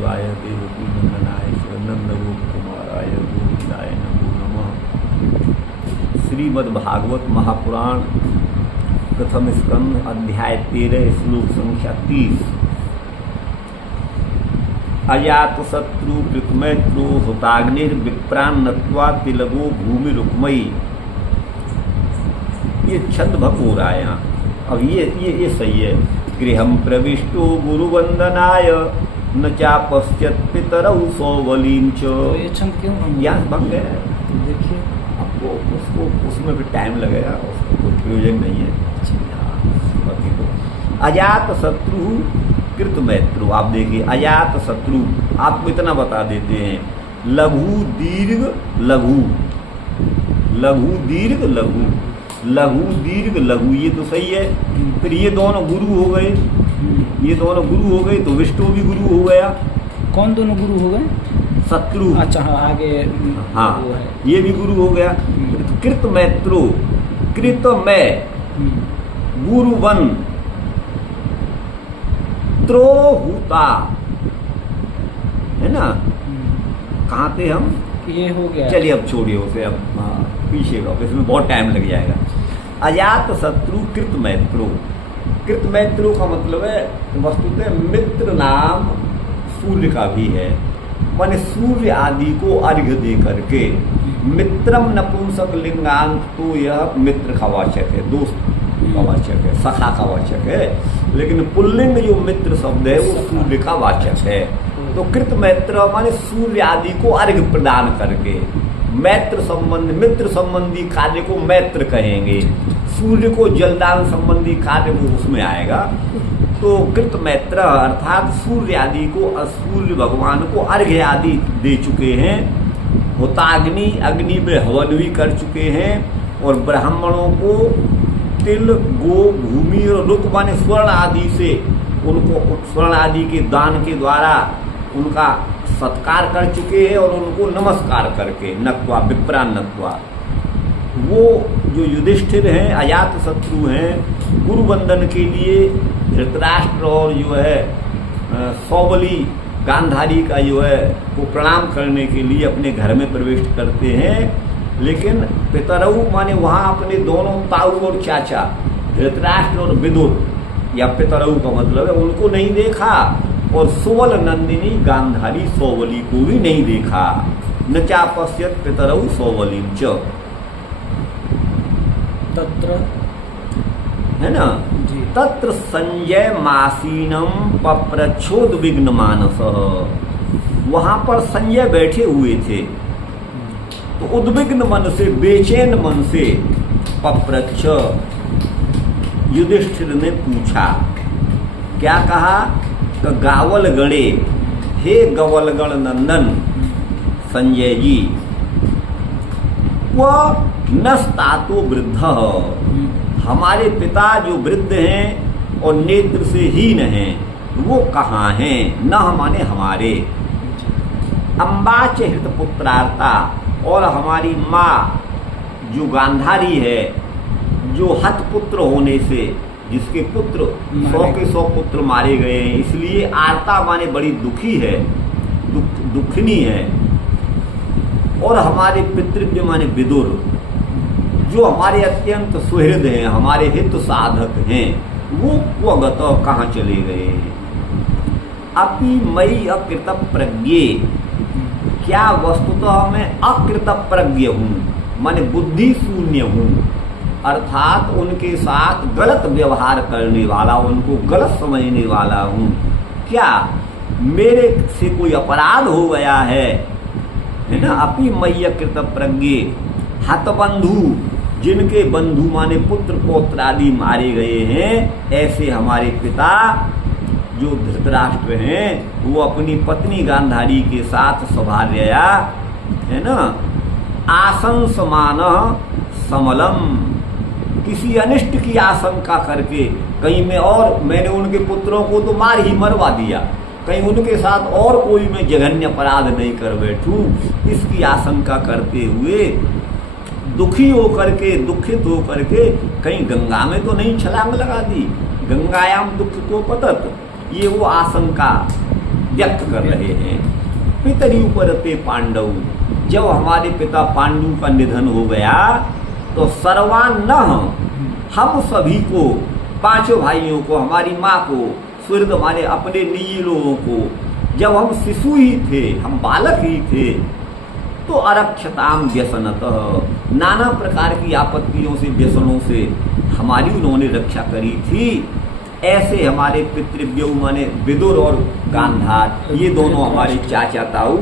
वासुदेवाय देवकी नंदनाय नंद गोप कुमाराय गोविंदाय नमो नमः। श्रीमद्भागवत महापुराण प्रथम स्कंध अध्याय 13 श्लोक संख्या 30। अजात शत्रु कृतमैत्रो हुताग्निर विप्रान नत्वा तिलगो भूमि रुक्मयी। ये छंद भंग हो रहा है यहाँ। अब ये सही है। गृहम प्रविष्टो गुरुवंदनाय न चापश्यत पितरौ सौवलीं च। तो ये छंद क्यों यहाँ भंग है। देखिए आपको उसको उसमें भी टाइम लगेगा, उसका कोई प्रयोजन नहीं है। अजात शत्रु कृत मैत्रो। आप देखिए अजात शत्रु आपको इतना बता देते हैं। लघु दीर्घ लघु, लघु दीर्घ लघु, लघु दीर्घ लघु, ये तो सही है। फिर ये दोनों गुरु हो गए, ये दोनों गुरु हो गए तो विष्णु भी गुरु हो गया। कौन दोनों गुरु हो गए? शत्रु। अच्छा हाँ, आगे हाँ वो है। ये भी गुरु हो गया। तो कृत मैत्रो, कृत मै गुरुवन त्रोहुता, है ना। कहाँ थे हम? ये हो गया। चलिए अब छोड़िए उसे, अब पीछे का इसमें बहुत टाइम लग जाएगा। अजात शत्रु कृत मैत्रो। कृत मैत्रो का मतलब है वस्तुतः मित्र नाम सूर्य का भी है। माने सूर्य आदि को अर्घ्य दे करके। मित्रम नपुंसक लिंगांत, तो यह मित्र का वाचक है, दोस्त का वाचक है, सखा का वाचक है। लेकिन पुल्लिंग जो मित्र शब्द है वो सूर्य का वाचक है। तो कृत मैत्र माने सूर्य आदि को अर्घ्य प्रदान करके। मैत्र संबंध, मित्र संबंधी कार्य को मैत्र कहेंगे। सूर्य को जलदान संबंधी कार्य वो उसमें आएगा। तो कृत मैत्र अर्थात सूर्य आदि को, सूर्य भगवान को अर्घ्य आदि दे चुके हैं। होताग्नि, अग्नि में हवन भी कर चुके हैं। और ब्राह्मणों को तिल, गो, भूमि और रुक माने स्वर्ण आदि से उनको, स्वर्ण आदि के दान के द्वारा उनका सत्कार कर चुके हैं। और उनको नमस्कार करके नत्वा, विप्रान नत्वा, वो जो युधिष्ठिर हैं, अजात शत्रु हैं, गुरु वंदन के लिए धृतराष्ट्र और जो है सौबली गांधारी का जो है वो प्रणाम करने के लिए अपने घर में प्रवेश करते हैं। लेकिन पितरऊ माने वहाँ अपने दोनों ताऊ और चाचा धृतराष्ट्र और विदुर, या पितरऊ का मतलब है, उनको नहीं देखा। और सुवल नंदिनी गांधारी सौवली को भी नहीं देखा। न चापश्यत पितरऊ सौवलीं च। तत्र, है ना। तत्र संजय मासीनम पप्रच्छोद विघ्न मानस। वहां पर संजय बैठे हुए थे तो उद्विग्न मन से, बेचैन मन से पप्रच्छ युधिष्ठिर ने पूछा। क्या कहा? तो गावल गणे, हे गवलगण नंदन संजय जी, वह नस्तातो वृद्ध, हमारे पिता जो वृद्ध हैं और नेत्र से हीन हैं, वो कहाँ हैं? न माने हमारे। अम्बाच हृत पुत्रार्ता, और हमारी माँ जो गांधारी है, जो हतपुत्र होने से, जिसके पुत्र 100 के 100 पुत्र मारे गए हैं, इसलिए आर्ता माने बड़ी दुखी है, दुखनी है। और हमारे पितृव्य माने विदुर, जो हमारे अत्यंत सुहृद हैं, हमारे हित साधक हैं, वो अगत कहाँ चले गए हैं? अपि मई अकृत प्रज्ञे, क्या वस्तुतः मैं अकृत प्रज्ञ हूँ, माने बुद्धि शून्य हूँ। अर्थात उनके साथ गलत व्यवहार करने वाला, उनको गलत समझने वाला हूँ। क्या मेरे से कोई अपराध हो गया है ना। अपि मई अकृत प्रज्ञे हतबंधु, जिनके बंधु माने पुत्र पौत्र आदि मारे गए हैं, ऐसे हमारे पिता जो धृतराष्ट्र हैं, वो अपनी पत्नी गांधारी के साथ सभार्यया, है ना, आशंसमान समलम, किसी अनिष्ट की आशंका करके, कहीं में और मैंने उनके पुत्रों को तो मार ही मरवा दिया, कहीं उनके साथ और कोई मैं जघन्य अपराध नहीं कर बैठूं, इसकी आशंका करते हुए दुखी होकर के, दुखित होकर के कहीं गंगा में तो नहीं छलांग लगा दी। गंगायाम दुख को पतत, ये वो आशंका व्यक्त कर रहे हैं। पितरी उपरते पांडव, जब हमारे पिता पांडु का निधन हो गया तो सर्वान्न हम सभी को, पांचों भाइयों को, हमारी माँ को, सुहृद हमारे अपने निजी लोगों को, जब हम शिशु ही थे, हम बालक ही थे, तो अरक्षताम व्यसनतः, नाना प्रकार की आपत्तियों से, व्यसनों से हमारी उन्होंने रक्षा करी थी। ऐसे हमारे पितृव्यौ माने विदुर और गांधार, ये दोनों हमारे चाचा ताऊ,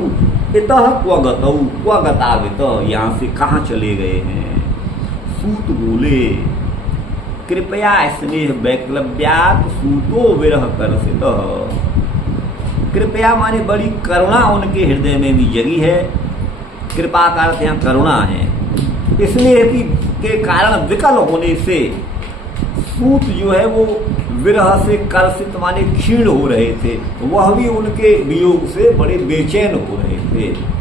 इतः क्वगतौ क्वगतावित, यहाँ से कहाँ चले गए हैं। सूत बोले कृपया स्नेह वैक्लव्यात सूतो विरह करसितः, कृपया माने बड़ी करुणा उनके हृदय में भी जगी है। कृपा का अर्थ यहाँ करुणा है। स्नेह की के कारण विकल होने से सूत जो है वो विरह से कर्षित माने क्षीण हो रहे थे, वह भी उनके वियोग से बड़े बेचैन हो रहे थे।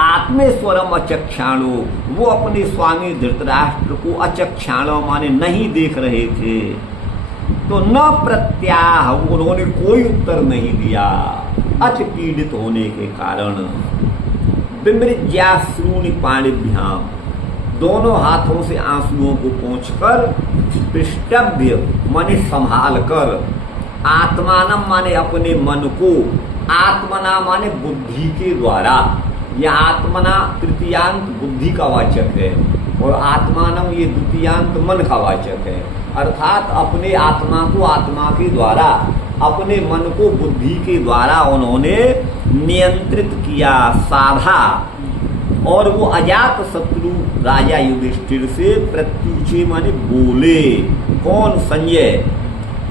आत्मेश्वरम अचक्षाणो, वो अपने स्वामी धृतराष्ट्र को अचक्षाणो माने नहीं देख रहे थे। तो न प्रत्याह, उन्होंने कोई उत्तर नहीं दिया अति पीड़ित होने के कारण। विमृज्याश्रूणि पाणिभ्याम, दोनों हाथों से आंसुओं को पोंछकर, पृष्ठभ्य माने संभाल कर, आत्मानम माने अपने मन को, आत्मना माने बुद्धि के द्वारा, यह आत्मना तृतीयांत बुद्धि का वाचक है और आत्मानम ये द्वितीयांत मन का वाचक है। अर्थात अपने आत्मा को आत्मा के द्वारा, अपने मन को बुद्धि के द्वारा उन्होंने नियंत्रित किया, साधा। और वो अजात शत्रु राजा युधिष्ठिर से प्रत्युचे माने बोले। कौन? संजय।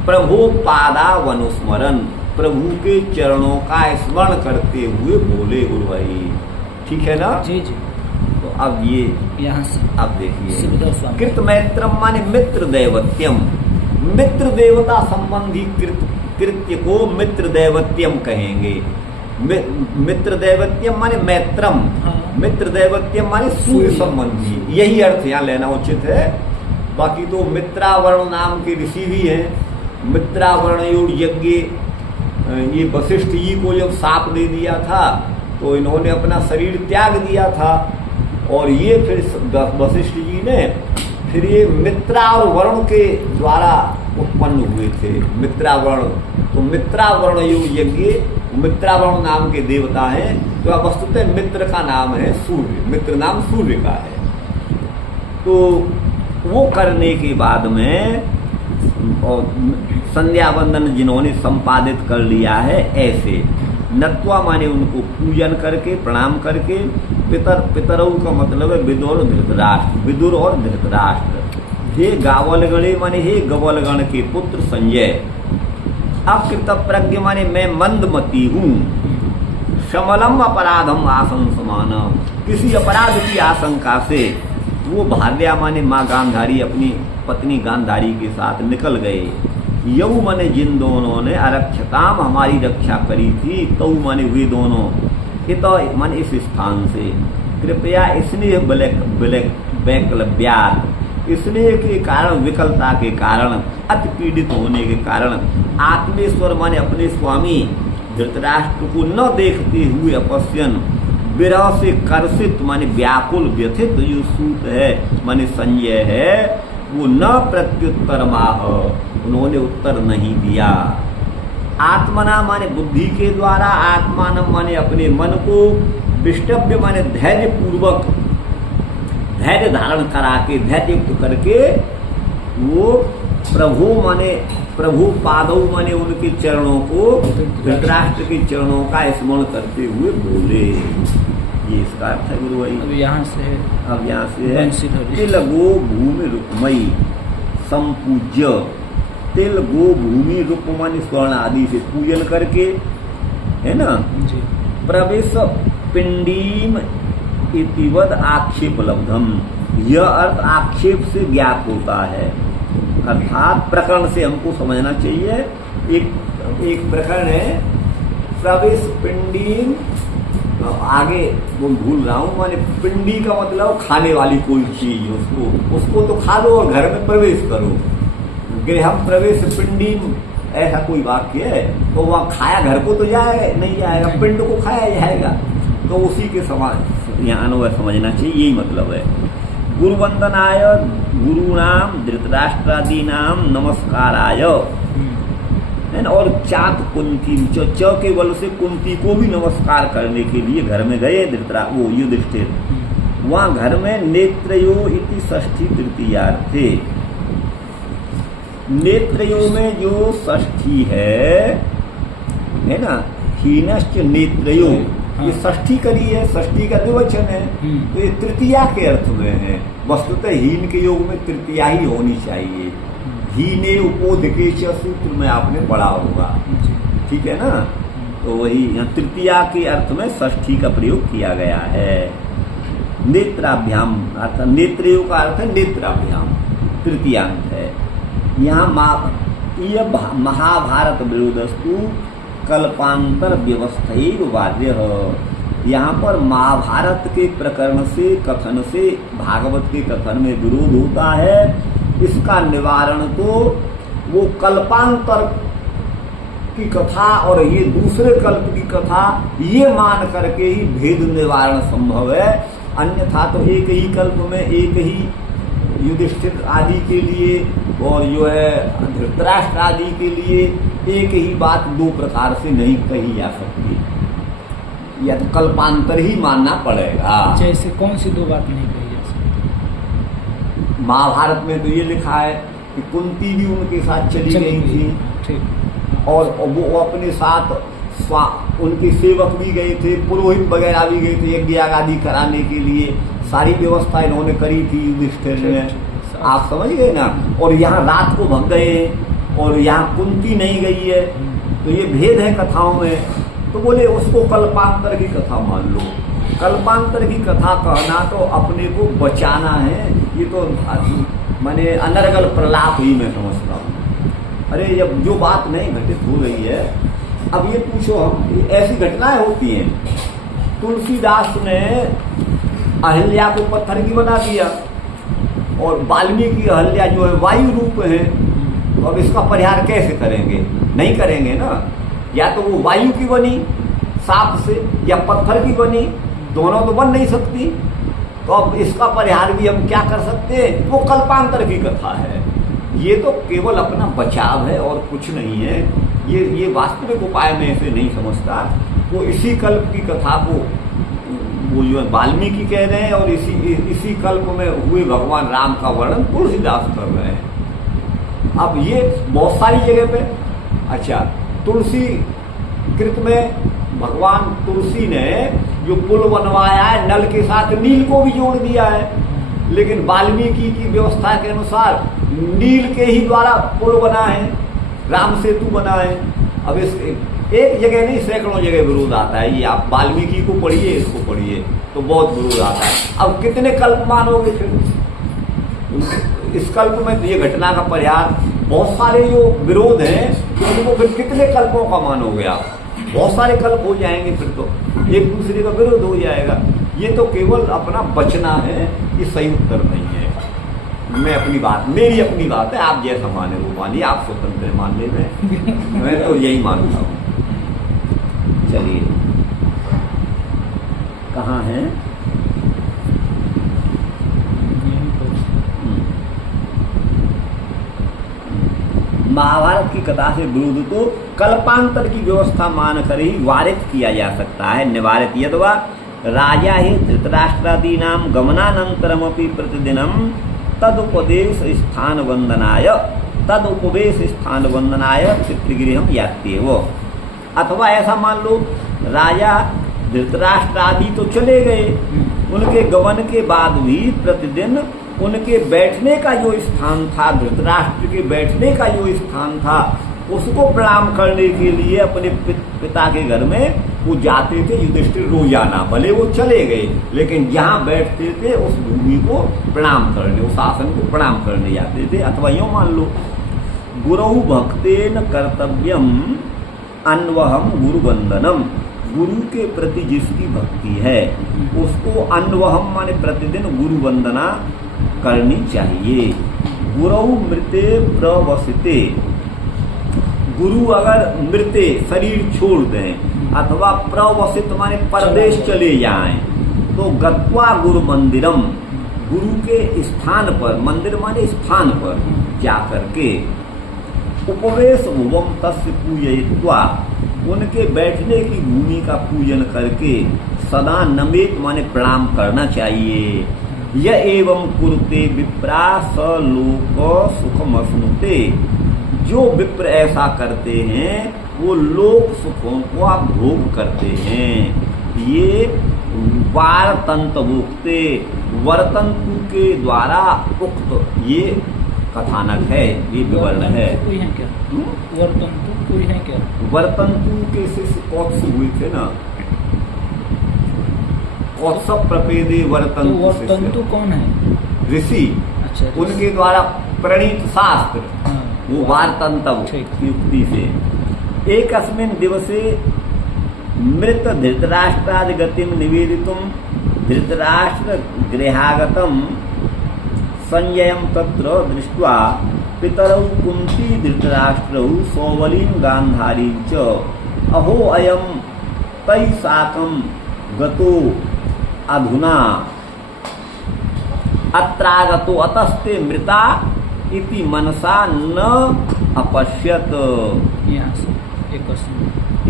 प्रभु पादा वनुस्मरण, प्रभु के चरणों का स्मरण करते हुए बोले गुरु भाई। ठीक है ना? जी जी। तो अब ये यहाँ से अब देखिए, कृत मैत्रम माने मित्र दैवत्यम, मित्र देवता संबंधी कृत्य को मित्र दैवत्यम कहेंगे। मित्र दैवत्यम माने मैत्रम, मित्र दैवत्यम माने सूर्य संबंधी, यही अर्थ यहाँ लेना उचित है। बाकी तो मित्रावर्ण नाम के ऋषि भी हैं। मित्रावर्ण योग यज्ञ, ये वशिष्ठ जी को जब साप दे दिया था तो इन्होंने अपना शरीर त्याग दिया था, और ये फिर वशिष्ठ जी ने फिर ये मित्रावर्ण के द्वारा उत्पन्न हुए थे। मित्रावर्ण, तो मित्रावर्ण योग यज्ञ, मित्रावर्ण नाम के देवता हैं। तो वस्तुतः मित्र का नाम है सूर्य, मित्र नाम सूर्य का है। तो वो करने के बाद में और संध्या वंदन जिन्होंने संपादित कर लिया है, ऐसे नत्वा माने उनको पूजन करके, प्रणाम करके, पितरऊ का मतलब है विदुर धृतराष्ट्र, विदुर और धृतराष्ट्र। हे गावलगणे माने हे गवलगण के पुत्र संजय। अकृत प्रज्ञ माने मैं मंदमती हूँ। समलम अपराधम आसन समानम, किसी अपराध की आशंका से वो भार्या माने माँ गांधारी अपनी पत्नी गांधारी के साथ निकल गए। यौ माने जिन दोनों ने अरक्षताम हमारी रक्षा करी थी, तौ माने वे दोनों, इत माने इस स्थान से, कृपया स्नेह वैक्लव्यात, स्नेह के कारण, विकलता के कारण, अति पीड़ित होने के कारण, आत्मेश्वर माने अपने स्वामी धृतराष्ट्र को न देखते हुए अपश्यन, विरह से कर्षित माने व्याकुल व्यथित जो सूत है माने संजय है, वो न प्रत्युत्तर माह, उन्होंने उत्तर नहीं दिया। आत्मना माने बुद्धि के द्वारा, आत्मानम माने अपने मन को, विष्टव्य माने धैर्य पूर्वक, धैर्य धारण करा के, धैर्य युक्त करके, वो प्रभु माने प्रभु पादव माने उनके चरणों को, धृतराष्ट्र के चरणों का स्मरण करते हुए बोले। ये इसका अर्थ है गुरु भाई। अब यहाँ से है तिल गो भूमि रुक्मयी संपूज्य, तिल गो भूमि रुक्मणि स्वर्ण आदि से पूजन करके, है ना जी। प्रवेश पिंडीम इतिवद आक्षेप लब्धम, यह अर्थ आक्षेप से ज्ञात होता है, अर्थात प्रकरण से हमको समझना चाहिए। एक प्रकरण है प्रवेश पिंडीम, आगे वो भूल रहा हूँ, माने पिंडी का मतलब खाने वाली कोई चीज, उसको तो खा लो और घर में प्रवेश करो। गृहम प्रवेश पिंडी ऐसा कोई वाक्य है तो वहाँ खाया घर को तो जाएगा नहीं जाएगा, पिंड को खाया जाएगा। तो उसी के समान यहाँ अनुभव समझना चाहिए, यही मतलब है। गुरु वंदनाय गुरुनाम धृतराष्ट्रादि नाम नमस्काराय, है ना। और चात कुंती, च के बल से कुंती को भी नमस्कार करने के लिए घर में गए वो युधिष्ठिर। वहाँ घर में नेत्रयो इति षष्ठी तृतीयार्थे, नेत्रयो में जो षष्ठी है ना, हीनश्च नेत्रयो, ये षष्ठी करी है, षष्ठी का द्विवचन है, तो ये तृतीया के अर्थ में है। वस्तुतः हीन के योग में तृतीया ही होनी चाहिए। हीने उपोदके सूत्र में आपने पढ़ा होगा, ठीक है ना। तो वही यहाँ तृतीया के अर्थ में षष्ठी का प्रयोग किया गया है। नेत्राभ्याम अर्थात नेत्रयो का अर्थ है नेत्राभ्याम, तृतीयांत है। यहाँ यह महाभारत विरोधस्तु कल्पांतर व्यवस्था वाद्य। यहाँ पर महाभारत के प्रकरण से कथन से भागवत के कथन में विरोध होता है। इसका निवारण तो वो कल्पांतर की कथा और ये दूसरे कल्प की कथा ये मान करके ही भेद निवारण संभव है। अन्यथा तो एक ही कल्प में एक ही युधिष्ठिर आदि के लिए और जो है धृतराष्ट्र आदि के लिए एक ही बात दो प्रकार से नहीं कही जा सकती, या तो कल्पांतर ही मानना पड़ेगा। जैसे कौन सी दो बात नहीं कही जा सकती? महाभारत में तो ये लिखा है कि कुंती भी उनके साथ चली गई थी, ठीक, और वो अपने साथ उनके सेवक भी गए थे, पुरोहित वगैरह भी गए थे यज्ञ आदि कराने के लिए। सारी व्यवस्था इन्होंने करी थी युधिष्ठिर ने, आप समझ गए ना। और यहाँ रात को भग गए और यहाँ कुंती नहीं गई है, तो ये भेद है कथाओं में। तो बोले उसको कल्पांतर की कथा मान लो। कल्पांतर की कथा कहना तो अपने को बचाना है, ये तो माने अनर्गल प्रलाप ही मैं समझता हूँ। अरे जब जो बात नहीं घटित हो रही है, अब ये पूछो, हम ऐसी घटनाएं होती हैं। तुलसीदास ने अहिल्या को पत्थर की बना दिया और वाल्मीकि अहिल्या जो है वायु रूप है, तो अब इसका परिहार कैसे करेंगे? नहीं करेंगे ना। या तो वो वायु की बनी सांप से या पत्थर की बनी, दोनों तो बन नहीं सकती। तो अब इसका परिहार भी हम क्या कर सकते हैं? वो कल्पांतर की कथा है। ये तो केवल अपना बचाव है और कुछ नहीं है। ये वास्तविक उपाय में ऐसे नहीं समझता। वो इसी कल्प की कथा को वो जो वाल्मीकि कह रहे हैं और इसी कल्प में हुए भगवान राम का वर्णन तुलसीदास कर रहे हैं। अब ये बहुत सारी जगह पे, अच्छा, तुलसी कृत में भगवान तुलसी ने जो पुल बनवाया है, नल के साथ नील को भी जोड़ दिया है। लेकिन वाल्मीकि की व्यवस्था के अनुसार नील के ही द्वारा पुल बना है, राम सेतु बना है। अब इस एक जगह नहीं, सैकड़ों जगह विरोध आता है। ये आप वाल्मीकि को पढ़िए, इसको पढ़िए, तो बहुत विरोध आता है। अब कितने कल्प मानोगे फिर? इस कल्प में तो ये घटना का परिहार, बहुत सारे जो विरोध हैं तो उनको फिर कितने कल्पों का मानोगे आप? बहुत सारे कल्प हो जाएंगे, फिर तो एक दूसरे का विरोध हो जाएगा। ये तो केवल अपना बचना है, ये सही उत्तर नहीं है। मैं अपनी बात, मेरी अपनी बात है, आप जैसा माने वो मानिए, आप स्वतंत्र मानने में, मैं तो यही मानता हूँ। चलिए, कहाँ है? महाभारत की कथा से विरोध को कल्पांतर की व्यवस्था मानकर ही वारित किया जा सकता है। निवारित यद्वा राजा ही धृतराष्ट्रादीनां गमनानंतरमपि प्रतिदिनम तदुपदेश स्थान वंदनाय पितृगृहम यात्येव। अथवा ऐसा मान लो, राजा धृतराष्ट्र आदि तो चले गए, उनके गमन के बाद भी प्रतिदिन उनके बैठने का जो स्थान था, धृतराष्ट्र के बैठने का जो स्थान था, उसको प्रणाम करने के लिए अपने पिता के घर में वो जाते थे युधिष्ठिर रोजाना। भले वो चले गए, लेकिन जहाँ बैठते थे उस भूमि को प्रणाम करने, उस आसन को प्रणाम करने जाते थे। अथवा यूँ मान लो, गुरु भक्तेन कर्तव्यम अन्वहम गुरु वंदनम। गुरु के प्रति जिसकी भक्ति है उसको अन्वहम माने प्रतिदिन गुरु वंदना करनी चाहिए। गुरु मृते प्रवसिते, गुरु अगर मृते शरीर छोड़ दें अथवा प्रवसित माने परदेश चले जाएं तो गत्वा गुरु मंदिरम, गुरु के स्थान पर, मंदिर माने स्थान पर जा करके उपवेश भुवम तस्य पूजयित्वा, उनके बैठने की भूमि का पूजन करके सदा नमेत माने प्रणाम करना चाहिए। यह एवं कुरुते विप्रा स लोक सुखमश्नुते, जो विप्र ऐसा करते हैं वो लोक सुखों को आप भोग करते हैं। ये वारतंतुक्ते, वर्तंतु के द्वारा उक्त ये कथानक है, ये विवरण है। कोई है क्या? वर्तंतु कोई है क्या? वर्तंतु के शिष्य कौत्स हुए थे ना, कौत्सव प्रपेदे वर्तंतु। तो वर्तंतु कौन है? ऋषि। अच्छा, उनके द्वारा प्रणीत शास्त्र, हाँ, वो वारतंतव युक्ति से। एक अस्मिन् दिवसे मृत धृतराष्ट्रादि गतिम निवेदितुम धृतराष्ट्र गृहागतम संजयम तत्र दृष्ट्वा पितरौ कुंती धृतराष्ट्रौ सौवलीं गांधारीं च अहो अयं तै साकं गतो अधुना अत्रागतो अतस्ते मृता इति मनसा न अपश्यत। यहाँ से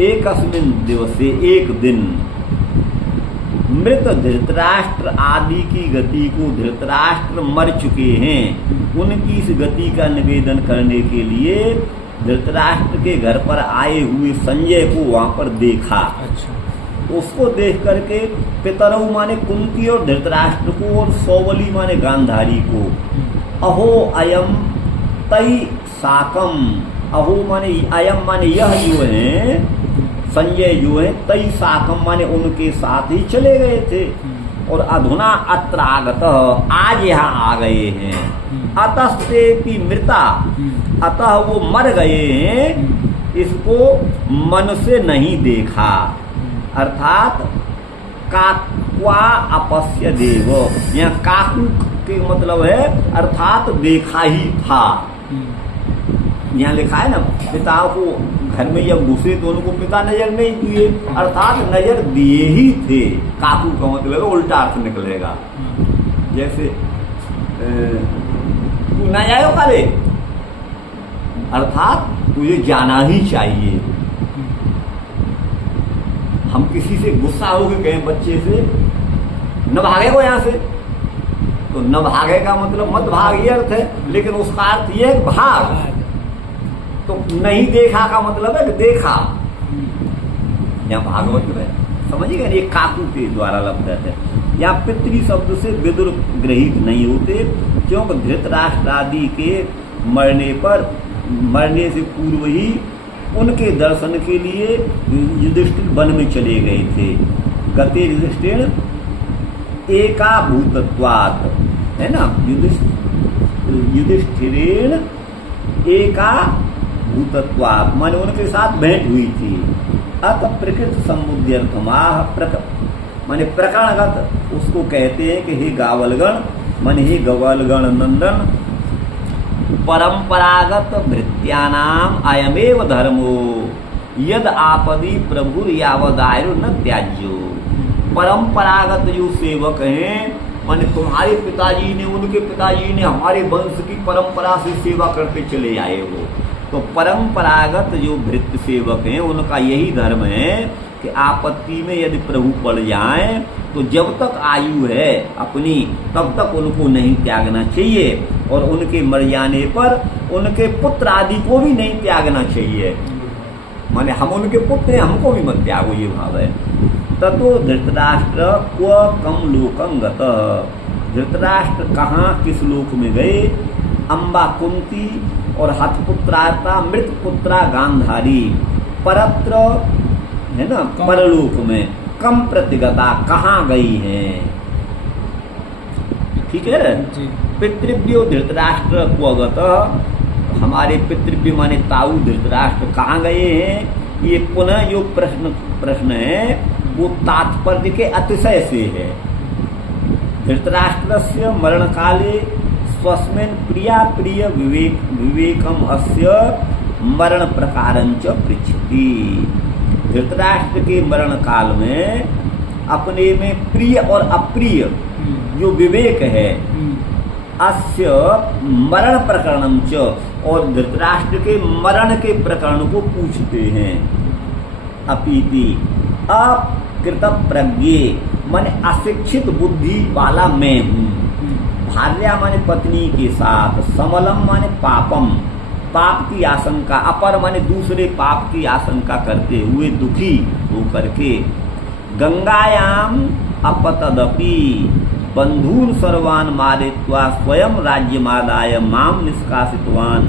एकस्मिन् दिवसे, एक दिन, मृत धृतराष्ट्र आदि की गति को, धृतराष्ट्र मर चुके हैं, उनकी इस गति का निवेदन करने के लिए धृतराष्ट्र के घर पर आए हुए संजय को वहां पर देखा। अच्छा। उसको देख करके पितरऊ माने कुंती और धृतराष्ट्र को और सौवली माने गांधारी को, अहो अयम तई साकम, अहो माने अयम माने यह जो है, संजय जो है, तई साकम माने उनके साथ ही चले गए थे, और अधुना अत्रागत, आज यहाँ आ गए हैं, अतस्तेति मृता, अतः वो मर गए हैं, इसको मन से नहीं देखा, अर्थात काक्वा अपश्य देव, यहाँ काकू के मतलब है अर्थात देखा ही था। यहाँ लिखा है ना, पिताओं को घर में जब घुसे तो उनको पिता नजर नहीं दिए, अर्थात नजर दिए ही थे। काकू का मतलब उल्टा अर्थ निकलेगा, जैसे तू ना जाओ काले, अर्थात तुझे जाना ही चाहिए। हम किसी से गुस्सा हो गए कहें बच्चे से न भागे को यहाँ से, तो न भागे का मतलब मत भाग ये अर्थ है, लेकिन उसका अर्थ ये है भाग। तो नहीं देखा का मतलब है देखा, यहाँ भागवत में समझिएगा, ये काकू के द्वारा लफ्ज है। यहाँ पितृ शब्द से विदुर ग्रहित नहीं होते, क्योंकि धृतराष्ट्र आदि के मरने से पूर्व ही उनके दर्शन के लिए युधिष्ठिर वन में चले गए थे। गते युधिष्ठिर एकाभूतत्वात्, है ना, युधिष्ठिरेण एकाभूतत्वात् माने उनके साथ भेंट हुई थी। अत प्रकृत समुद्यर्थमाह माने प्रकरणगत उसको कहते हैं कि हे गावलगण, माने हे गवलगण नंदन, परंपरागत भृत्यानाम अयमेव धर्मो यद आपदी प्रभुर यावदायु न त्याज्यो। परंपरागत जो सेवक हैं, माने तुम्हारे पिताजी ने, उनके पिताजी ने हमारे वंश की परंपरा से सेवा करते चले आए हो, तो परंपरागत जो भृत्य सेवक हैं उनका यही धर्म है कि आपत्ति में यदि प्रभु पड़ जाएं तो जब तक आयु है अपनी तब तक उनको नहीं त्यागना चाहिए, और उनके मर जाने पर उनके पुत्र आदि को भी नहीं त्यागना चाहिए। माने हम उनके पुत्र हैं, हमको भी मत त्यागो, ये भाव है। ततो धृतराष्ट्र क्व कम लोकं गतः, धृतराष्ट्र कहाँ किस लोक में गए। अम्बा कुंती और हतपुत्राता मृत पुत्रा गांधारी परत्र, है ना, परलोक में कम प्रतिगता कहाँ गई है। ठीक है। पितृव्यो धृतराष्ट्र क्वगत, हमारे पितृव्य माने ताऊ धृतराष्ट्र कहाँ गए हैं। ये पुनः जो प्रश्न है वो तात्पर्य के अतिशय से है। धृतराष्ट्रस्य मरण काले स्वस्मिन् प्रिया प्रिय विवेकम अस्य मरण प्रकारंच पृच्छति। धृतराष्ट्र के मरण काल में अपने में प्रिय और अप्रिय जो विवेक है, अस्य मरण प्रकरणम च, और धृतराष्ट्र के मरण के प्रकरण को पूछते हैं। अपीति अकृत प्रज्ञे माने अशिक्षित बुद्धि वाला मैं हूँ। भार्या माने पत्नी के साथ, समलम माने पापम पाप की आशंका, अपर माने दूसरे पाप की आशंका करते हुए दुखी होकर के, गंगायाम अपतदपि बंधून सर्वान मारित्वा स्वयं राज्यमादाय माम निष्कासितवान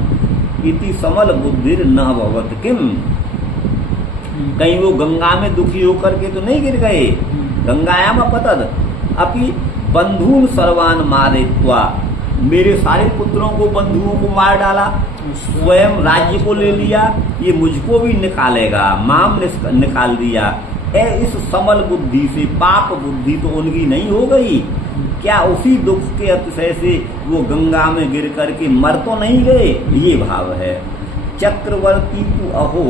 इति समल बुद्धिर न भवत किम। कहीं वो गंगा में दुखी होकर के तो नहीं गिर गए। गंगायाम अपतद अपि बंधून सर्वान मारित्वा, मेरे सारे पुत्रों को बंधुओं को मार डाला, स्वयं राज्य को ले लिया, ये मुझको भी निकालेगा, माम निकाल दिया। इस समल बुद्धि से पाप बुद्धि तो उनकी नहीं हो गई क्या? उसी दुख के अतिशय से वो गंगा में गिर करके मर तो नहीं गए, ये भाव है। चक्रवर्ती तु अहो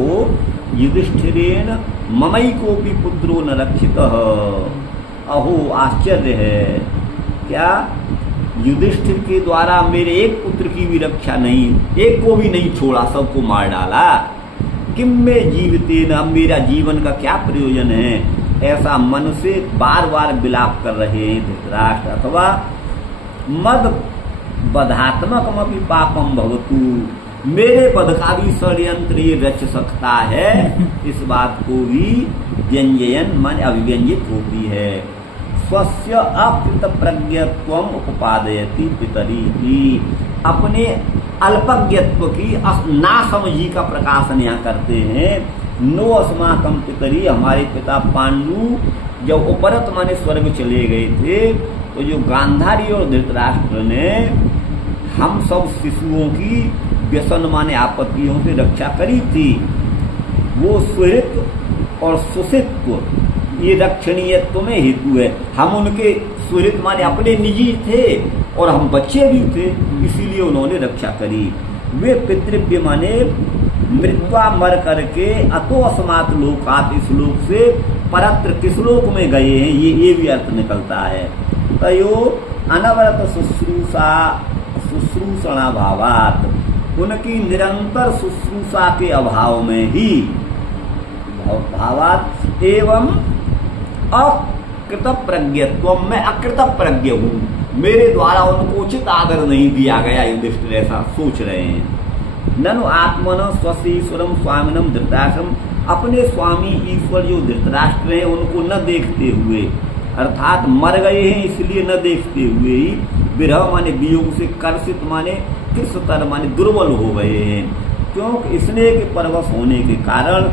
युधिष्ठिरेण ममई को भी पुत्रो न रक्षित। अहो आश्चर्य है, क्या युधिष्ठिर के द्वारा मेरे एक पुत्र की भी रक्षा नहीं, एक को भी नहीं छोड़ा, सबको मार डाला। किम में जीवते न, मेरा जीवन का क्या प्रयोजन है? ऐसा मन से बार बार विलाप कर रहे हैं धृतराष्ट्र। अथवा मद बधात्मकमपि पापम भवतु, मेरे पद का भी षड्यंत्र ये रच सकता है, इस बात को भी व्यंजयन मन अभिव्यंजित होती है। स्वस्य अकृत प्रज्ञत्वम उपपादयति पितरी, अपने अल्पज्ञत्व की नासमझी का प्रकाशन यहाँ करते हैं। नो अस्माकं पितरी, हमारे पिता पांडु जब उपरत माने स्वर्ग चले गए थे, तो जो गांधारी और धृतराष्ट्र ने हम सब शिशुओं की व्यसन माने आपत्तियों से रक्षा करी थी। वो सुहृत और सुशित्व ये रक्षणीयत्व में हेतु है। हम उनके सुहृत माने अपने निजी थे और हम बच्चे भी थे, इसीलिए उन्होंने रक्षा करी। वे पितृव्य माने मृत्वा मर करके अतो अस्मात् लोकात्, इस लोक से परत्र किस लोक में गए हैं, ये भी अर्थ निकलता है। तयो अनवरत शुश्रूषणा भावात, उनकी निरंतर शुश्रूषा के अभाव में ही, भावात एवं अकृत प्रज्ञत्व, मैं अकृत प्रज्ञ हूँ, मेरे द्वारा उनको उचित आदर नहीं दिया गया, युधिष्ठिर ऐसा सोच रहे हैं। ननु आत्मन स्वशीश्वरम स्वामिनम धृतराष्ट्रम, अपने स्वामी ईश्वर जो धृतराष्ट्र हैं उनको न देखते हुए, अर्थात मर गए हैं इसलिए न देखते हुए ही, विरह माने वियोग से, कर्षित माने कृषतर माने दुर्बल हो गए हैं। क्योंकि स्नेह के परवश होने के कारण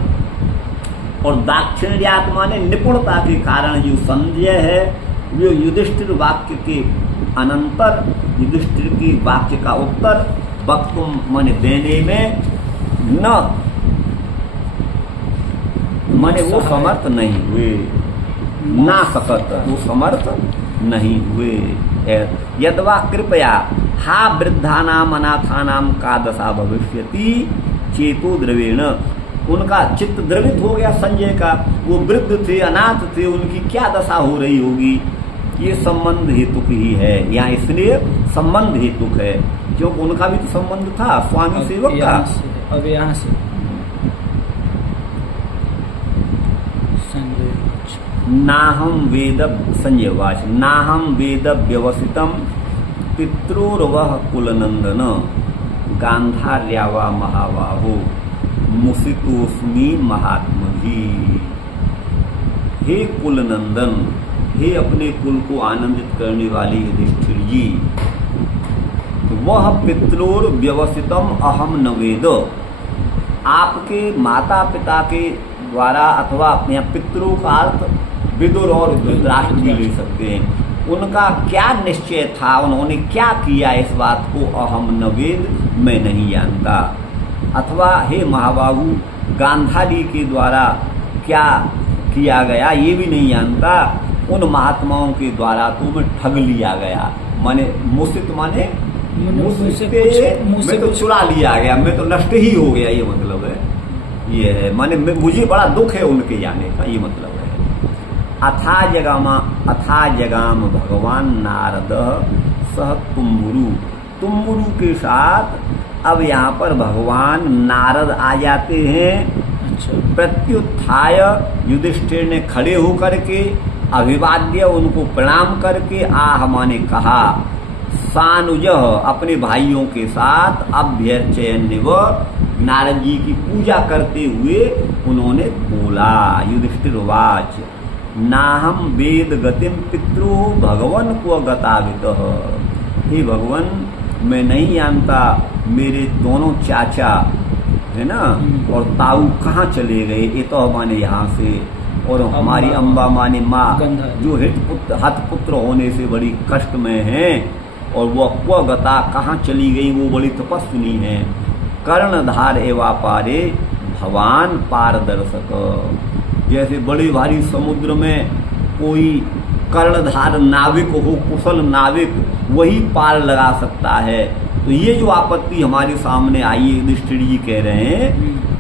और दाक्षिण्यात्मा माने निपुणता के कारण जो संजय है, जो युधिष्ठिर वाक्य के अनंतर, युधिष्ठिर के वाक्य का उत्तर वक्तुम माने देने में न माने वो समर्थ नहीं हुए, ना सकत, वो समर्थ नहीं हुए। यदवा कृपया हा वृद्धानाम अनाथानाम का दशा भविष्यति चेतो द्रवेण, उनका चित्त द्रवित हो गया संजय का, वो वृद्ध थे, अनाथ थे, उनकी क्या दशा हो रही होगी। ये संबंध हेतुक ही है यहाँ, इसलिए संबंध हेतुक है, क्योंकि उनका भी तो संबंध था स्वामी सेवक का। अब यहाँ से नाहम वेद संजय वाच, नाहम वेद व्यवसितम पित्रोर्वह कुलनंदन गांधार्यावा महाबाहो मुसितोस्मी महात्मजी। हे कुलनंदन, हे अपने कुल को आनंदित करने वाले युधिष्ठिर जी, वह पित्रोर व्यवसितम अहम न वेद, आपके माता पिता के द्वारा, अथवा अपने पितरों का अर्थ विदुर और धृतराष्ट्र भी ले सकते हैं, उनका क्या निश्चय था, उन्होंने क्या किया, इस बात को अहम न वेद, मैं नहीं जानता। अथवा हे महाबाहु, गांधारी के द्वारा क्या किया गया ये भी नहीं जानता, उन महात्माओं के द्वारा तो मैं ठग लिया गया। माने मुसित माने मैं तो चुरा लिया गया, मैं तो नष्ट ही हो गया, ये मतलब है। ये है माने मुझे बड़ा दुख है उनके जाने का, ये मतलब है। अथा जगाम भगवान नारद सह तुम्बुरु के साथ अब यहाँ पर भगवान नारद आ जाते हैं। अच्छा। प्रत्युत्थाय युधिष्ठिर ने खड़े होकर के अभिवाद्य उनको प्रणाम करके आह माने कहा, सानुज अपने भाइयों के साथ अभ्यर्चयन व नारद जी की पूजा करते हुए उन्होंने बोला। युधिष्ठिर वाच नाहम वेद गतिम पितृ भगवन को गतावित। हे भगवन, मैं नहीं जानता मेरे दोनों चाचा है ना और ताऊ कहाँ चले गए। ये तो माने यहाँ से, और हमारी अम्बा माने माँ जो हत पुत्र होने से बड़ी कष्ट में है, और वो क्व गता कहाँ चली गई, वो बड़ी तपस्विनी है। कर्णधार एवा पारे भवान पारदर्शक। जैसे बड़े भारी समुद्र में कोई कर्णधार नाविक हो, कुशल नाविक, वही पार लगा सकता है। तो ये जो आपत्ति हमारे सामने आई है, युधिष्ठिर जी कह रहे हैं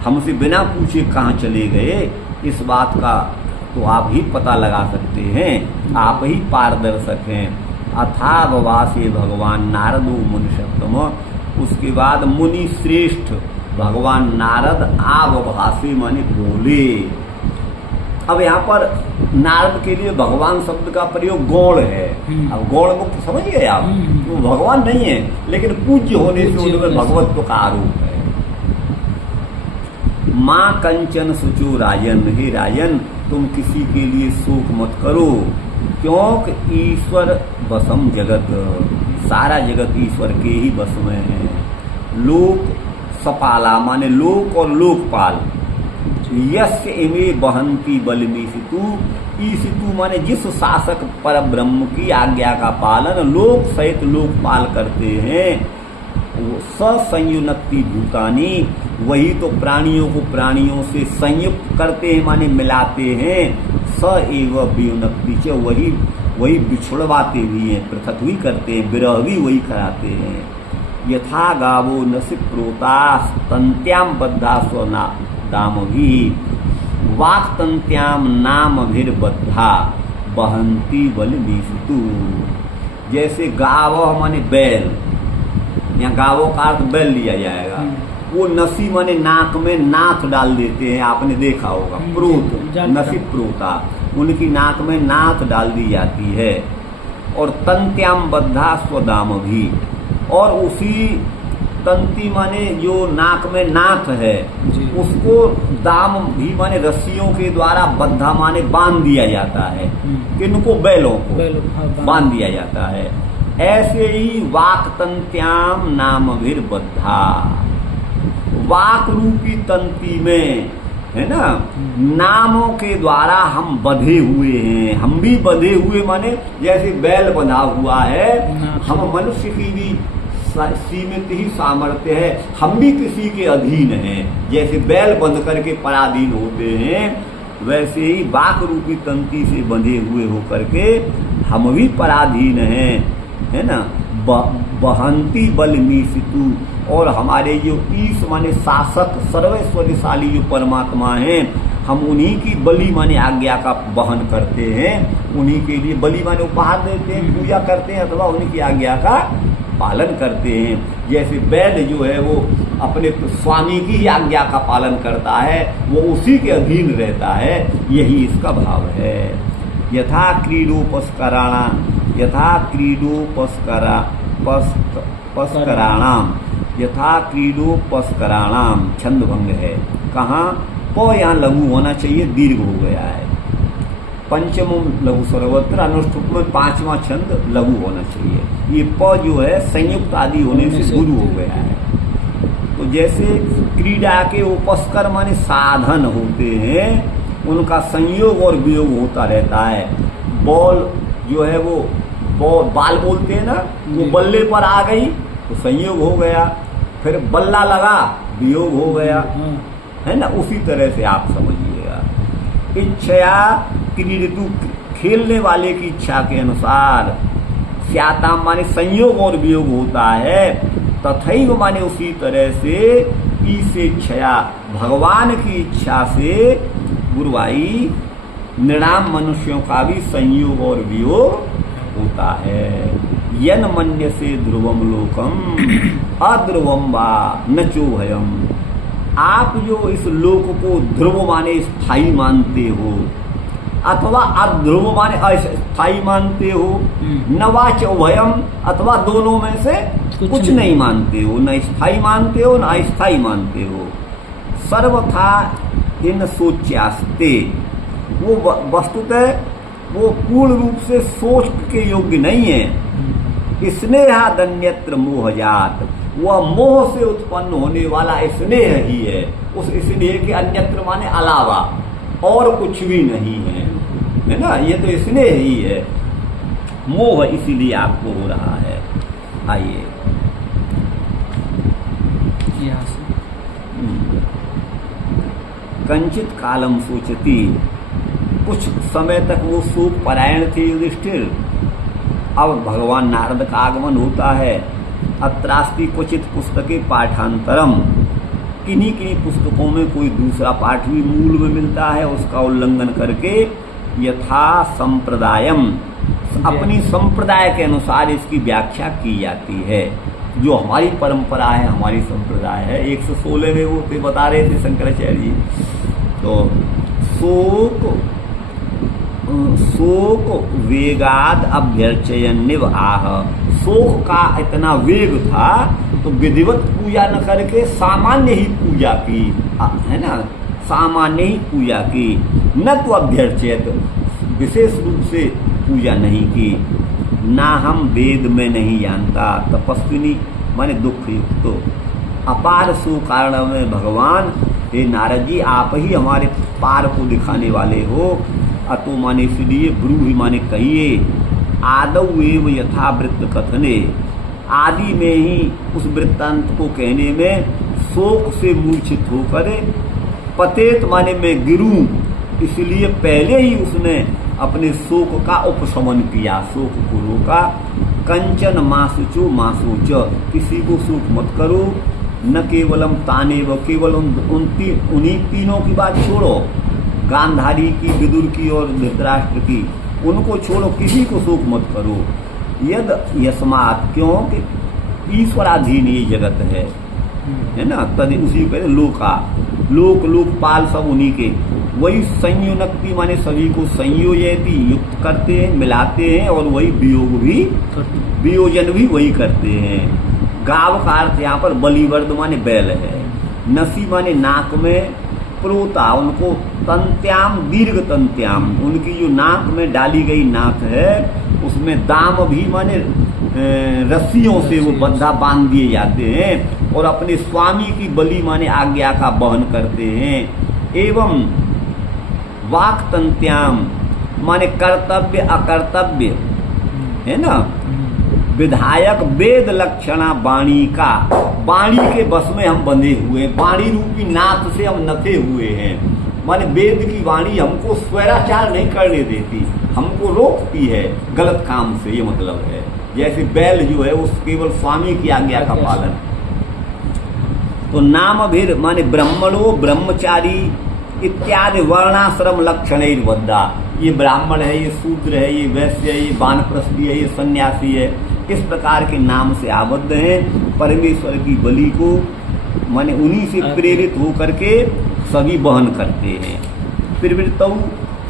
हमसे बिना पूछे कहाँ चले गए, इस बात का तो आप ही पता लगा सकते हैं, आप ही पारदर्शक हैं। अथाववासे भगवान नारदो मुनिषत्तम। उसके बाद मुनि श्रेष्ठ भगवान नारद आवभासे माने बोले। अब यहाँ पर नारद के लिए भगवान शब्द का प्रयोग गौड़ है। अब गौड़ मुक्त समझ गए आप, वो भगवान नहीं है, लेकिन पूज्य होने से उनमें भगवत्व का आरोप है। माँ कंचन सुचो राजन, हे राजन तुम किसी के लिए शोक मत करो, क्योंकि ईश्वर बसम जगत, सारा जगत ईश्वर के ही बस में है। लोक सपाला माने लोक और लोकपाल। यस्य इमे बहंती बलमी सितु, ईसितु माने जिस शासक पर ब्रह्म की आज्ञा का पालन लोक सहित लोकपाल करते हैं, वो संयुनक्ति भूतानी, वही तो प्राणियों को प्राणियों से संयुक्त करते हैं माने मिलाते हैं। स एव वियुनक्ति च, वही बिछुड़वाते भी हैं, पृथक भी करते हैं, विरह भी वही कराते हैं। यथा गावो नसि प्रोता तंत्याम बद्धा स्वना दाम भी वाक तंत्याम नाम भीर बद्धा बहंती बल बीसतु। जैसे गाव माने बैल, यहाँ गावों का अर्थ बैल लिया जाएगा। वो नसी माने नाक में नाथ डाल देते हैं, आपने देखा होगा। प्रोत नसी प्रोता, उनकी नाक में नाथ डाल दी जाती है। और तंत्याम बद्धा स्वदाम भी, और उसी तंती माने जो नाक में नाथ है उसको दाम भी माने रस्सियों के द्वारा बद्धा माने बांध दिया जाता है। किनको? बैलों को बांध दिया जाता है। ऐसे ही वाक तंत्याम नाम भीर बद्धा, वाक रूपी तंती में है ना नामों के द्वारा हम बंधे हुए हैं। हम भी बंधे हुए माने जैसे बैल बंधा हुआ है, हम मनुष्य की भी सीमित ही सामर्थ्य है, हम भी किसी के अधीन हैं। जैसे बैल बंध करके पराधीन होते हैं, वैसे ही वाक रूपी तंती से बंधे हुए होकर के हम भी पराधीन हैं, है ना। बहंती बल मीसितु, और हमारे जो ईश माने शासक सर्वैश्वर्यशाली जो परमात्मा हैं, हम उन्हीं की बलि माने आज्ञा का वहन करते हैं, उन्हीं के लिए बलि माने उपहार देते हैं, पूजा करते हैं, अथवा उन्हीं की आज्ञा का पालन करते हैं। जैसे बैल जो है वो अपने स्वामी की आज्ञा का पालन करता है, वो उसी के अधीन रहता है, यही इसका भाव है। यथा क्रीडोपस्कराणा, यथा क्रीडोपस्कराणाम, यथा क्रीडोपस्कराणाम छंद भंग है। कहाँ? प यहाँ लघु होना चाहिए, दीर्घ हो गया है। पंचम लघु सर्वत्र, अनुष्ठुप में पांचवा छंद लघु होना चाहिए। ये प जो है संयुक्त आदि होने से गुरु हो गया है। तो जैसे क्रीड़ा के उपस्कर माने साधन होते हैं, उनका संयोग और वियोग होता रहता है। बॉल जो है वो बाल बोलते हैं ना, वो बल्ले पर आ गई तो संयोग हो गया, फिर बल्ला लगा वियोग हो गया, है ना। उसी तरह से आप समझिएगा। इच्छया क्रीडतु, खेलने वाले की इच्छा के अनुसार स्याताम माने संयोग और वियोग होता है, तथैव माने उसी तरह से ईसे क्षया भगवान की इच्छा से गुरुवाई निर्णाम मनुष्यों का भी संयोग और वियोग होता है। यन मन्य से ध्रुवम लोकम अध्रुवम वा नचो भयम। आप जो इस लोक को ध्रुव माने स्थायी मानते हो अथवा अध्रुव माने अस्थायी मानते हो, न वाच भयम अथवा दोनों में से कुछ नहीं मानते हो, न स्थायी मानते हो न अस्थायी मानते हो। सर्वथा इन सोच्यास्ते, वो वस्तुतः वो पूर्ण रूप से सोच के योग्य नहीं है। स्नेहादन्यत्र मोहजात, वह मोह से उत्पन्न होने वाला स्नेह ही है। उस स्नेह के अन्यत्र माने अलावा और कुछ भी नहीं है ना, ये तो स्नेह ही है। मोह इसीलिए आपको हो रहा है। आइए कंचित कालम सोचती, कुछ समय तक वो शोक परायण थे युधिष्ठिर। अब भगवान नारद का आगमन होता है। अत्रास्ति क्वचित पुस्तके पाठांतरम, किन्हीं किन्हीं पुस्तकों में कोई दूसरा पाठ भी मूल में मिलता है, उसका उल्लंघन करके यथा संप्रदायम, अपनी संप्रदाय के अनुसार इसकी व्याख्या की जाती है। जो हमारी परंपरा है, हमारी संप्रदाय है। 116 में वो बता रहे थे शंकराचार्य जी। तो शोक वेगाद अभ्यर्चयन निव आह, शोक का इतना वेग था तो विधिवत पूजा न करके सामान्य ही पूजा की, है ना, सामान्य ही पूजा की, न तो अभ्यर्चयत, विशेष रूप से पूजा नहीं की। ना हम वेद में नहीं जानता, तपस्विनी माने दुख युक्त, तो अपार सु कारण में भगवान, हे नारद जी आप ही हमारे पार को दिखाने वाले हो। अतो माने इसलिए ब्रूहि माने कहिए, आदौ एव यथा वृत्त कथने, आदि में ही उस वृत्तांत को कहने में शोक से मूर्छित होकर पतेत माने में गिरूं, इसलिए पहले ही उसने अपने शोक का उपशमन किया, शोक को रोका। कंचन मासुचो मासुच, किसी को शोक मत करो, न केवलम तानेव, केवल उन्हीं तीनों की बात छोड़ो, गांधारी की, विदुर की और धृतराष्ट्र की, उनको छोड़ो, किसी को शोक मत करो। यद यस्मात्, क्योंकि ईश्वराधीन ये जगत है ना, तद उसी कहते लोका, लोक लोकपाल सब उन्हीं के। वही संयुनक्ति माने सभी को संयोजयति, युक्त करते हैं, मिलाते हैं, और वही वियोग भी, वियोजन भी वही करते हैं। गाव का अर्थ यहाँ पर बलिवर्द माने बैल है। नसी माने नाक में, प्रोता उनको, तंत्याम दीर्घ तंत्याम, उनकी जो नाक में डाली गई नाक है उसमें दाम भी माने रस्सियों से वो बंधा बांध दिए जाते हैं, और अपने स्वामी की बलि माने आज्ञा का वहन करते हैं। एवं वाक तंत्याम माने कर्तव्य अकर्तव्य, है ना, विधायक वेद लक्षणा वाणी का, वाणी के बस में हम बंधे हुए, वाणी रूपी नाथ से हम नथे हुए हैं। माने वेद की वाणी हमको स्वैराचार नहीं करने देती, हमको रोकती है गलत काम से, ये मतलब है। जैसे बैल जो है वो केवल स्वामी की आज्ञा का पालन। तो नाम भीर माने ब्राह्मणो ब्रह्मचारी इत्यादि वर्णाश्रम लक्षण बद्धा, ये ब्राह्मण है, ये शूद्र है, ये वैश्य है, ये वानप्रस्थी है, ये सन्यासी है, इस प्रकार के नाम से आबद्ध हैं। परमेश्वर की बलि को माने उन्हीं से प्रेरित होकर के सभी वहन करते हैं। प्रवृत्तौ,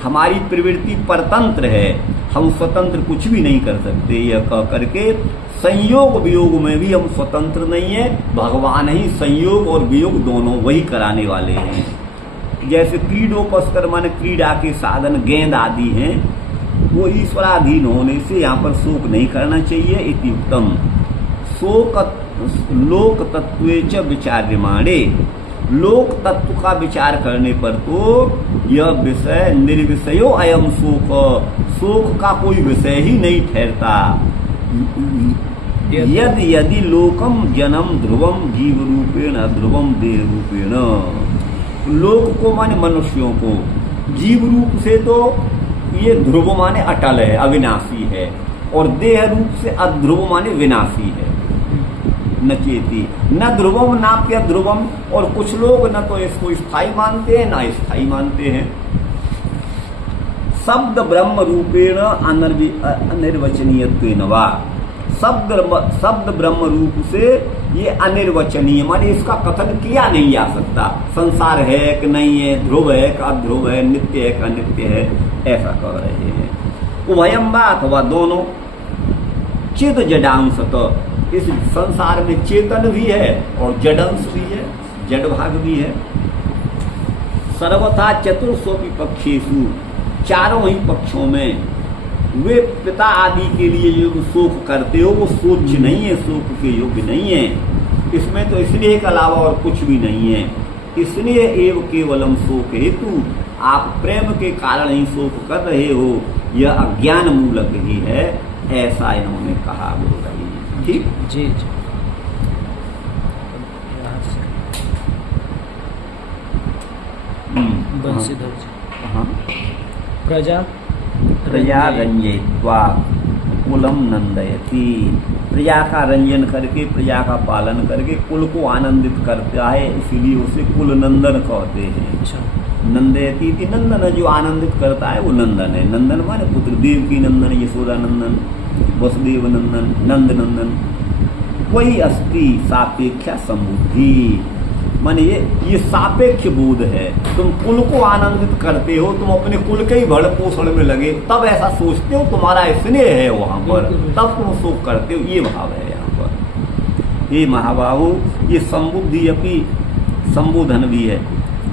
हमारी प्रवृत्ति परतंत्र है, हम स्वतंत्र कुछ भी नहीं कर सकते, यह कह करके संयोग वियोग में भी हम स्वतंत्र नहीं है, भगवान ही संयोग और वियोग दोनों वही कराने वाले हैं। जैसे क्रीडोपस्कर माने क्रीड़ा के साधन गेंद आदि हैं, वो ईश्वराधीन होने से यहाँ पर शोक नहीं करना चाहिए। इति उत्तम शोक लोक तत्वे च विचार्यमाणे, लोक तत्व का विचार करने पर तो यह विषय निर्विषयो अयम शोक, शोक का कोई विषय ही नहीं ठहरता। यदि लोकम जन्म ध्रुवम जीव रूपेण ध्रुवम देह रूपेण, लोक को माने मनुष्यों को, जीव रूप से तो ये ध्रुव माने अटल है, अविनाशी है, और देह रूप से अध्रुव माने विनाशी है। न चेती न ध्रुवम नाप्य ध्रुवम, और कुछ लोग न तो इसको स्थायी मानते हैं न स्थायी मानते हैं। शब्द ब्रह्म रूपेण अनिर्वचनीयत्वेन वा, शब्द ब्रह्म रूप से ये अनिर्वचनीय माने इसका कथन किया नहीं जा सकता। संसार है कि नहीं है, ध्रुव है कि अध्रुव है, नित्य है कि अनित्य है, ऐसा कह रहे हैं। उभयम वा अथवा दोनों, चिद जडांशत, इस संसार में चेतन भी है और जडांश भी है, जड़ भाग भी है। सर्वथा चतुर्स्वपि पक्षेषु, चारों ही पक्षों में वे पिता आदि के लिए जो शोक करते हो वो सोच नहीं है, शोक के योग्य नहीं है। इसमें तो स्नेह के अलावा और कुछ भी नहीं है। इसलिए एव केवलम शोक हेतु, आप प्रेम के कारण ही शोक कर रहे हो, यह अज्ञान मूलक ही है, ऐसा इन्होंने कहा। गुरु ठीक जी जी। बंशीधर जी। हाँ, प्रजा रंजयित्वा कुलम नंदयति, प्रजा का रंजन करके, प्रजा का पालन करके कुल को आनंदित करता है, इसीलिए उसे कुल नंदन कहते हैं। अच्छा। नंदयति थी नंदन, जो आनंदित करता है वो नंदन है। नंदन माने पुत्र, देव की नंदन, यशोदा नंदन, वसुदेव नंदन, नंद नंदन। वही अस्ति सापेक्षा संबुद्धि, माने ये सापेक्ष बोध है। तुम कुल को आनंदित करते हो, तुम अपने कुल के ही भरण पोषण में लगे, तब ऐसा सोचते हो, तुम्हारा स्नेह है वहां पर, तब तुम शोक करते हो, ये भाव है यहाँ पर। ये महाबाहु, ये संबुद्धि अपनी संबोधन भी है।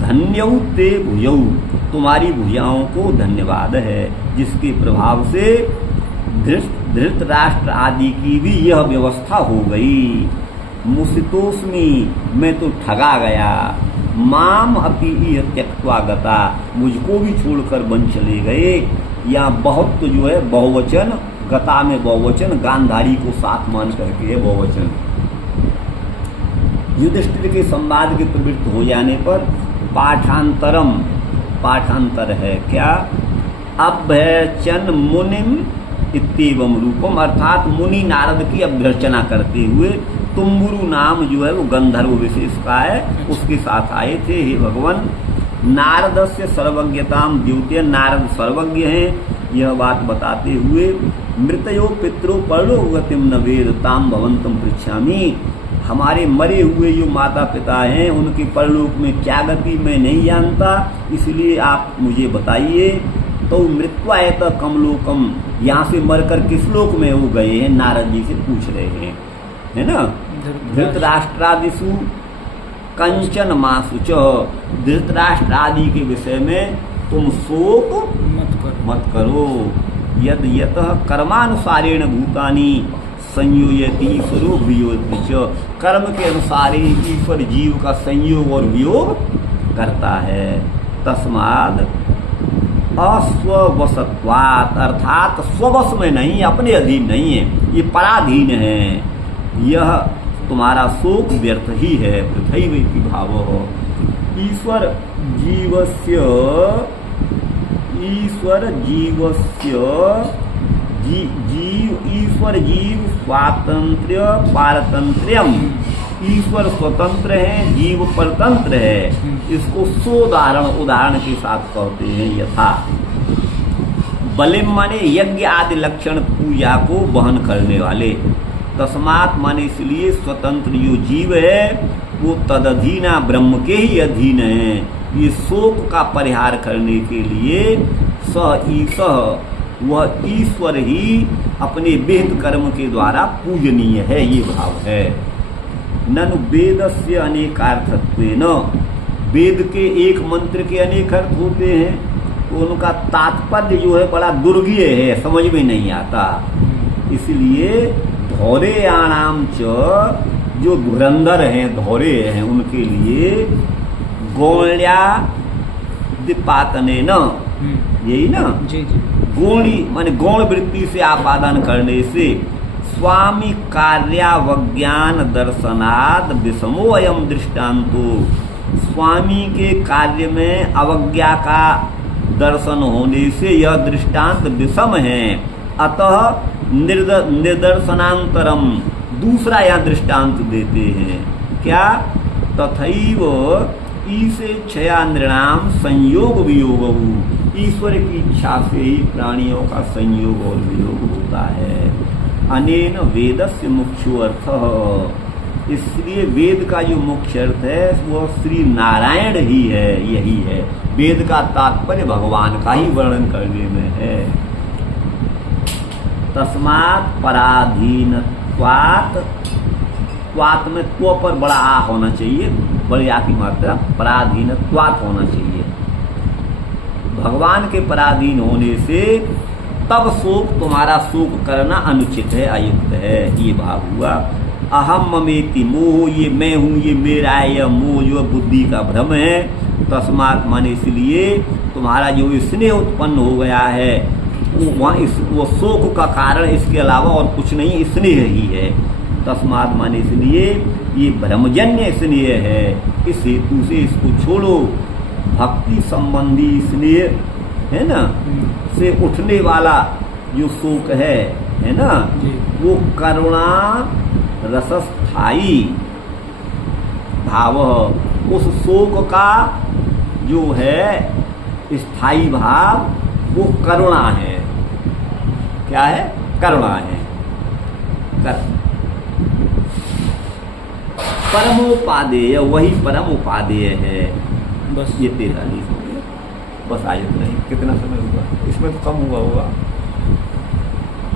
धन्यौ ते भुजौ, तुम्हारी भुजाओं को धन्यवाद है, जिसके प्रभाव से धृतराष्ट्र आदि की भी यह व्यवस्था हो गई। मुसितोस्मी, मैं तो ठगा गया। माम अपि इह त्यक्त्वा गता, मुझको भी छोड़कर वन चले गए। या बहुत तो जो है बहुवचन, गता में बहुवचन, गांधारी को साथ मान करके है बहुवचन। युधिष्ठिर के संवाद के प्रवृत्त हो जाने पर पाठांतरम, पाठांतर है क्या, अभ्यर्चन मुनिम इत्येवं रूपम, अर्थात मुनि नारद की अभ्यर्चना करते हुए, तुम्बुरु नाम जो है वो गंधर्व विशेष का है, उसके साथ आए थे। हे भगवान, नारद से सर्वज्ञताम द्योत्य, नारद सर्वज्ञ हैं, यह बात बताते हुए, मृतयो पितरो परलोक गतिम न वेदताम भवंतम पृच्छामि, हमारे मरे हुए जो माता पिता हैं उनके परलोक में क्या गति मैं नहीं जानता, इसलिए आप मुझे बताइए। तो मृत्युआयत कमलोकम, यहाँ से मरकर किस लोक में वो गए हैं, नारद जी से पूछ रहे हैं, है ना। धृतराष्ट्रादिषु कंचन मासुच, धृतराष्ट्र आदि के विषय में तुम शोक मत करो। यद यतः कर्मानुसारेण भूतानि संयोजति ईश्वरो वियोजति च, कर्म के अनुसार ही ईश्वर जीव का संयोग और वियोग करता है। तस्माद अस्ववसत्वात्, अर्थात स्ववश में नहीं, अपने अधीन नहीं है, ये पराधीन है। यह तुम्हारा शोक व्यर्थ ही है। तथैव इति भावः, ईश्वर जीव स्वातंत्र्य पारतंत्र्यम, ईश्वर स्वतंत्र है, जीव परतंत्र है। इसको उदाहरण के साथ कहते हैं। यथा बलिम माने यज्ञ आदि लक्षण पूजा को वहन करने वाले, तस्मात् माने इसलिए स्वतंत्र जो जीव है वो तदधीना ब्रह्म के ही अधीन है। ये शोक का परिहार करने के लिए वह ईश्वर ही अपने वेद कर्म के द्वारा पूजनीय है, ये भाव है। ननु वेदस्य अनेकार्थत्वेन, वेद के एक मंत्र के अनेक अर्थ होते हैं, तो उनका तात्पर्य जो है बड़ा दुर्गीय है, समझ में नहीं आता। इसलिए धौरेयाणाम च, जो धुरंधर हैं, धौरे हैं, उनके लिए गौण्या दिपातने न, यही ना जी जी, गौणी माने गौण वृत्ति से आपादन करने से, स्वामी कार्यावज्ञान दर्शनाद विषमो अयम दृष्टांतो, स्वामी के कार्य में अवज्ञा का दर्शन होने से यह दृष्टांत विषम है। अतः निदर्शनांतरम, दूसरा यहाँ दृष्टांत देते हैं क्या, तथैव ईशेच्छया नृणाम संयोग वियोग, ईश्वर की इच्छा से ही प्राणियों का संयोग और वियोग होता है। अनेन वेदस्य मुख्यो अर्थ, इसलिए वेद का जो मुख्य अर्थ है वो श्री नारायण ही है, यही है। वेद का तात्पर्य भगवान का ही वर्णन करने में है। तस्मात् पराधीनत्वात्, त्वात् में त्व पर बड़ा आ होना चाहिए, बड़ी आ की मात्रा, पराधीनत्वात् होना चाहिए। भगवान के पराधीन होने से तब शोक, तुम्हारा शोक करना अनुचित है, अयुक्त है, ये भाव हुआ। अहम ममेति मोह, ये मैं हूँ, ये मेरा है, यह मोह जो बुद्धि का भ्रम है। तस्मात् माने इसलिए तुम्हारा जो स्नेह उत्पन्न हो गया है वो शोक का कारण इसके अलावा और कुछ नहीं, स्नेह ही है। तस्मात् माने इसलिए ये भ्रमजन्य स्नेह है, इस हेतु से इसको छोड़ो। भक्ति संबंधी स्नेह है ना, से उठने वाला जो शोक है ना, वो करुणा रसस्थाई भाव, उस शोक का जो है स्थायी भाव वो करुणा है। क्या है? करुणा है। परमोपादेय, वही परम उपादेय है। बस ये 13 हो गया, बस आयत नहीं। कितना समय हुआ इसमें? तो कम हुआ होगा।